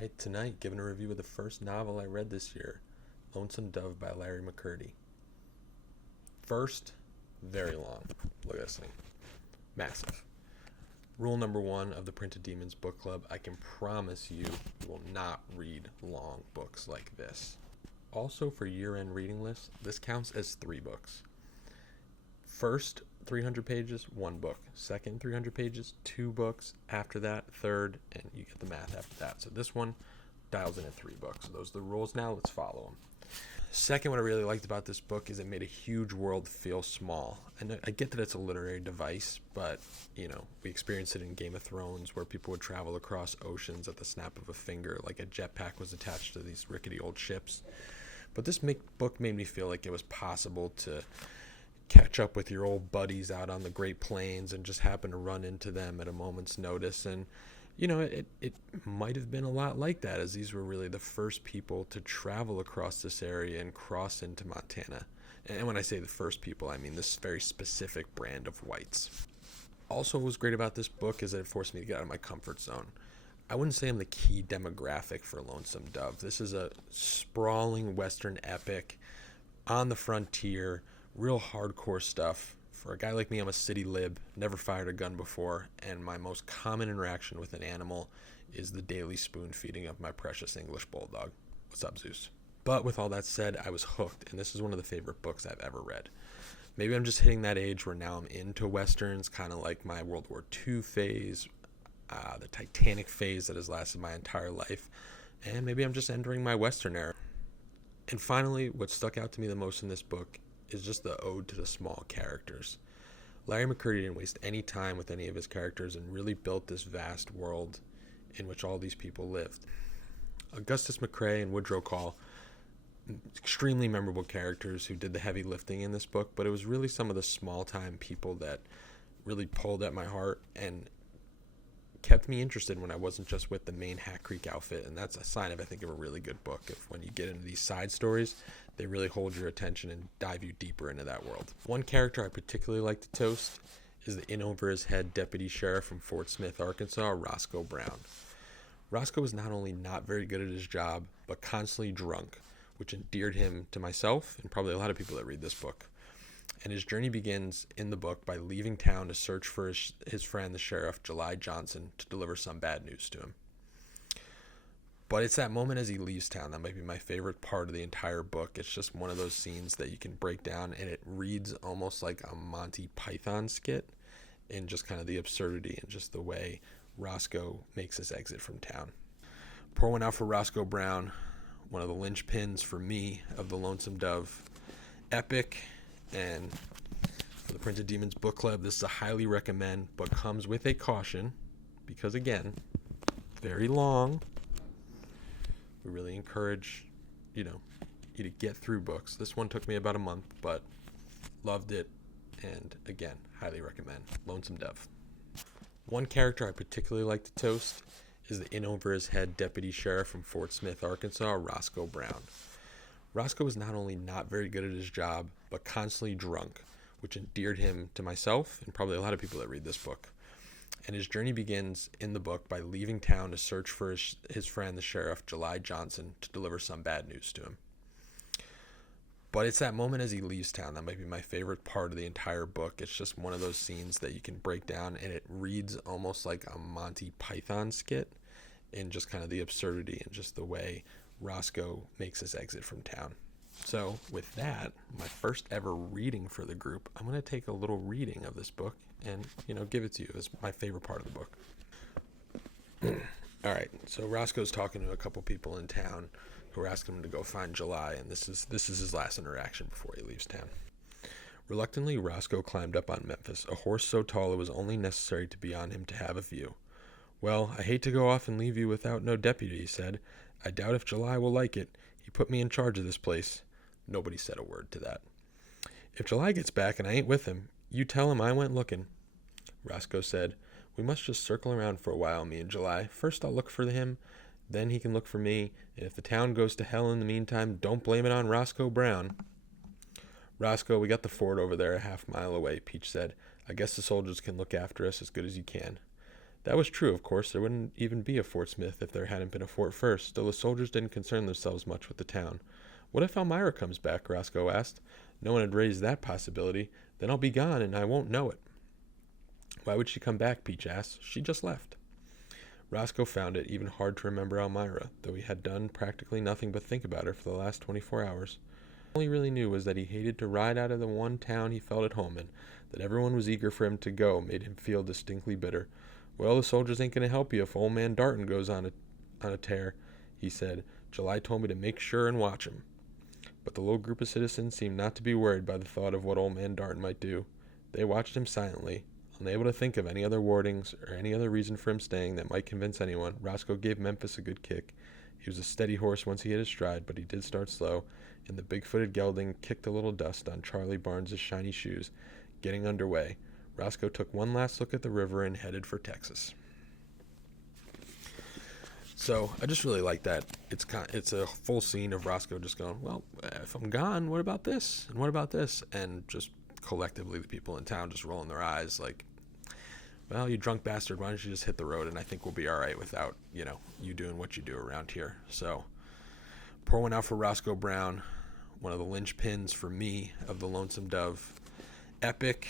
Alright, tonight giving a review of the first novel I read this year, Lonesome Dove by Larry McMurty. First, very long. Look at this thing. Massive. Rule number 1 of the Printed Demons book club, I can promise you will not read long books like this. Also, for year-end reading lists, this counts as 3 books. First 300 pages, 1 book. Second 300 pages, 2 books. After that, third, and you get the math after that. So this one dials in at 3 books. So those are the rules now. Let's follow them. Second, what I really liked about this book is it made a huge world feel small. And I get that it's a literary device, but, we experienced it in Game of Thrones where people would travel across oceans at the snap of a finger, like a jetpack was attached to these rickety old ships. But this book made me feel like it was possible to catch up with your old buddies out on the Great Plains and just happen to run into them at a moment's notice. And it might have been a lot like that, as these were really the first people to travel across this area and cross into Montana. And when I say the first people, I mean this very specific brand of whites. Also, what was great about this book is that it forced me to get out of my comfort zone. I wouldn't say I'm the key demographic for Lonesome Dove. This is a sprawling Western epic on the frontier, real hardcore stuff. For a guy like me, I'm a city lib, never fired a gun before, and my most common interaction with an animal is the daily spoon feeding of my precious English bulldog. What's up, Zeus? But with all that said, I was hooked, and this is one of the favorite books I've ever read. Maybe I'm just hitting that age where now I'm into Westerns, kind of like my World War II phase, the Titanic phase that has lasted my entire life, and maybe I'm just entering my Western era. And finally, what stuck out to me the most in this book is just the ode to the small characters. Larry McMurty didn't waste any time with any of his characters and really built this vast world in which all these people lived. Augustus McCrae and Woodrow Call, extremely memorable characters who did the heavy lifting in this book, but it was really some of the small-time people that really pulled at my heart and kept me interested when I wasn't just with the main Hat Creek outfit. And that's a sign of, I think, of a really good book. If when you get into these side stories, they really hold your attention and dive you deeper into that world. One character I particularly like to toast is the in-over-his-head deputy sheriff from Fort Smith, Arkansas, Roscoe Brown. Roscoe was not only not very good at his job, but constantly drunk, which endeared him to myself and probably a lot of people that read this book. And his journey begins in the book by leaving town to search for his friend, the sheriff, July Johnson, to deliver some bad news to him. But it's that moment as he leaves town that might be my favorite part of the entire book. It's just one of those scenes that you can break down, and it reads almost like a Monty Python skit in just kind of the absurdity and just the way Roscoe makes his exit from town. Pour one out for Roscoe Brown, one of the linchpins for me of the Lonesome Dove epic. And for the Printed Demons book club, this is a highly recommend, but comes with a caution because, again, very long. We really encourage, you to get through books. This one took me about a month, but loved it. And again, highly recommend Lonesome Dove. One character I particularly like to toast is the in-over-his-head deputy sheriff from Fort Smith, Arkansas, Roscoe Brown. Roscoe was not only not very good at his job, but constantly drunk, which endeared him to myself and probably a lot of people that read this book. And his journey begins in the book by leaving town to search for his friend, the sheriff, July Johnson, to deliver some bad news to him. But it's that moment as he leaves town that might be my favorite part of the entire book. It's just one of those scenes that you can break down, and it reads almost like a Monty Python skit in just kind of the absurdity and just the way Roscoe makes his exit from town. So with that, my first ever reading for the group, I'm going to take a little reading of this book and, give it to you as my favorite part of the book. All right, so Roscoe's talking to a couple people in town who are asking him to go find July, and this is his last interaction before he leaves town. Reluctantly, Roscoe climbed up on Memphis, a horse so tall it was only necessary to be on him to have a view. "Well, I hate to go off and leave you without no deputy," he said. "I doubt if July will like it. He put me in charge of this place." Nobody said a word to that. "If July gets back and I ain't with him, you tell him I went looking." Roscoe said, "We must just circle around for a while, me and July. First I'll look for him, then he can look for me, and if the town goes to hell in the meantime, don't blame it on Roscoe Brown." "Roscoe, we got the fort over there a half mile away," Peach said. "I guess the soldiers can look after us as good as you can." That was true, of course. There wouldn't even be a Fort Smith if there hadn't been a fort first, still the soldiers didn't concern themselves much with the town. What if Elmira comes back? Roscoe asked. No one had raised that possibility. Then I'll be gone, and I won't know it. Why would she come back? Peach asked. She just left. Roscoe found it even hard to remember Elmira, though he had done practically nothing but think about her for the last 24 hours. All he really knew was that he hated to ride out of the one town he felt at home in. That everyone was eager for him to go made him feel distinctly bitter. Well, the soldiers ain't going to help you if old man Darton goes on a tear, he said. July told me to make sure and watch him. But the little group of citizens seemed not to be worried by the thought of what old man Darton might do. They watched him silently, unable to think of any other wardings or any other reason for him staying that might convince anyone. Roscoe gave Memphis a good kick. He was a steady horse once he hit his stride, but he did start slow, and the big-footed gelding kicked a little dust on Charlie Barnes's shiny shoes. Getting underway, Roscoe took one last look at the river and headed for Texas. So I just really like that. It's a full scene of Roscoe just going, well, if I'm gone, what about this? And what about this? And just collectively the people in town just rolling their eyes like, well, you drunk bastard, why don't you just hit the road, and I think we'll be all right without, you doing what you do around here. So pour one out for Roscoe Brown, one of the linchpins for me of the Lonesome Dove epic.